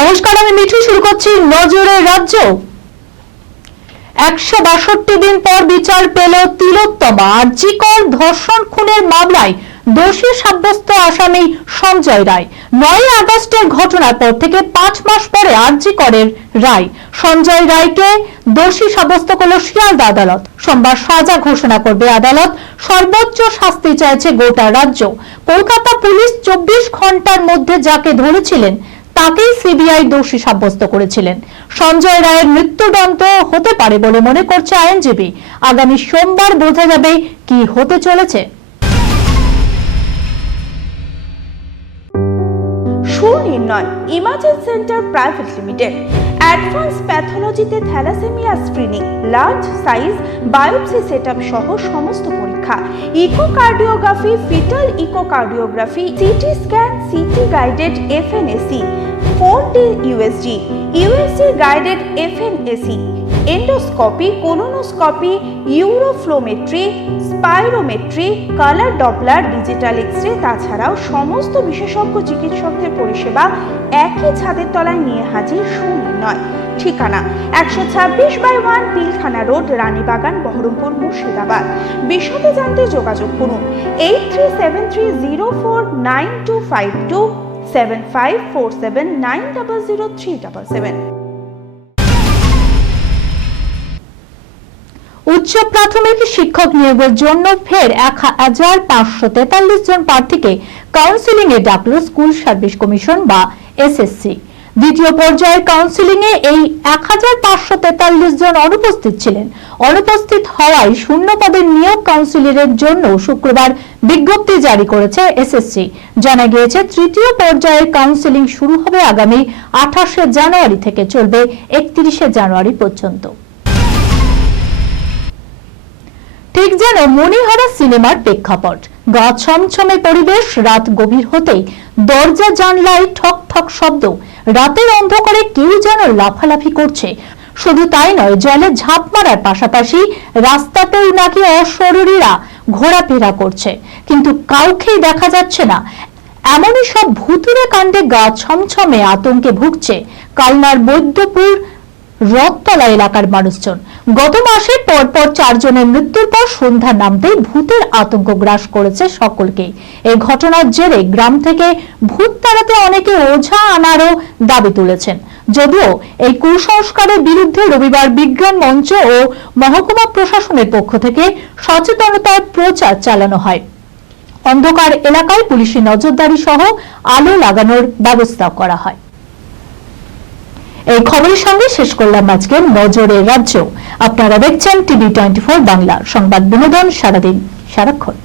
নমস্কার, আমি মিঠু। শুরু করছি নজরের রাজ্য। 162 দিন পর বিচার পেল তিলোত্তমা। আরজিকর ধর্ষণ খুনের মামলায় দোষী সাব্যস্ত আসামি সঞ্জয় রায়। 9 আগস্টের ঘটনার পর থেকে 5 মাস পরে আরজিকরের রায়। সঞ্জয় রায়কে দোষী সাব্যস্ত করল শিয়ালদা আদালত। সোমবার সাজা ঘোষণা করবে আদালত। সর্বোচ্চ শাস্তি চাইছে গোটা রাজ্য। কলকাতা পুলিশ 24 ঘন্টার মধ্যে যাকে ধরেছিলেন তাকেই সিবিআই দোষী সাব্যস্ত করেছিলেন। সঞ্জয় রায়ের মৃত্যুদণ্ড হতে পারে বলে মনে করছে আইনজীবী। আগামী সোমবার বোঝা যাবে কি হতে চলেছে। Sunirnoy imaging centre private limited advance প্যাথোলজিতে thalassemia screening, large size biopsy setup সহ সমস্ত পরীক্ষা, echocardiography, fetal echocardiography, CT scan, CT guided FNAC, 4D USG, USG guided FNAC, endoscopy, colonoscopy, uroflowmetry, spirometry, colour doppler, digital x ray, তাছাড়াও সমস্ত বিশেষজ্ঞ চিকিৎসকদের পরিষেবা একই ছাদের তলায় নিয়ে হাজির সুনির্ণয়। ঠিকানা 126/1 পিলখানা রোড, রানীবাগান, বহরমপুর, মুর্শিদাবাদ। বিশদে জানতে যোগাযোগ করুন 8373049252 7547900377। উচ্চ প্রাথমিক শিক্ষক নিয়োগের জন্য ফের 1543 জন প্রার্থীকে কাউন্সিলিং এ ডাকল স্কুল সার্ভিস কমিশন বা এসএসসি। দ্বিতীয় পর্যায়ের কাউন্সিলিং এ এই 1543 জন অনুপস্থিত ছিলেন। অনুপস্থিত হওয়ায় শূন্য পদের নিয়োগ কাউন্সিলরের জন্য শুক্রবার বিজ্ঞপ্তি জারি করেছে এসএসসি। জানা গিয়েছে তৃতীয় পর্যায়ের কাউন্সিলিং শুরু হবে আগামী 28 জানুয়ারি থেকে চলবে 31 জানুয়ারি পর্যন্ত। ঠিক যেন মণিহারা সিনেমার প্রেক্ষাপট। গা ছমছমে পরিবেশ। রাত গভীর হতেই দরজা জানলায় ঠক ঠক শব্দ। রাতের অন্ধকারে কেউ যেন লাফালাফি করছে। শুধু তাই নয়, জলে ঝাঁপ মারার পাশাপাশি রাস্তাতেও নাকি অশরীরীরা ঘোরাফেরা করছে, কিন্তু কাউকেই দেখা যাচ্ছে না। এমনই সব ভুতুড়ে কাণ্ডে গা ছমছমে আতঙ্কে ভুগছে কালনার বৈদ্যপুর রথতলা এলাকার মানুষজন। গত মাসে পরপর 4 জনের মৃত্যুর পর সন্ধ্যা নামতেই ভূতের আতঙ্ক গ্রাস করেছে সকলকে। এই ঘটনার জেরে গ্রাম থেকে ভূত তাড়াতে অনেকে ওঝা আনারও দাবি তুলেছেন। যদিও এই কুসংস্কারের বিরুদ্ধে রবিবার বিজ্ঞান মঞ্চ ও মহকুমা প্রশাসনের পক্ষ থেকে সচেতনতার প্রচার চালানো হয়। অন্ধকার এলাকায় পুলিশি নজরদারি সহ আলো লাগানোর ব্যবস্থা করা হয়। এই খবরের সঙ্গে শেষ করলাম আজকের নজরের রাজ্য। আপনারা দেখছেন টিভি 24 বাংলা, সংবাদ বিনোদন সারাদিন সারাক্ষণ।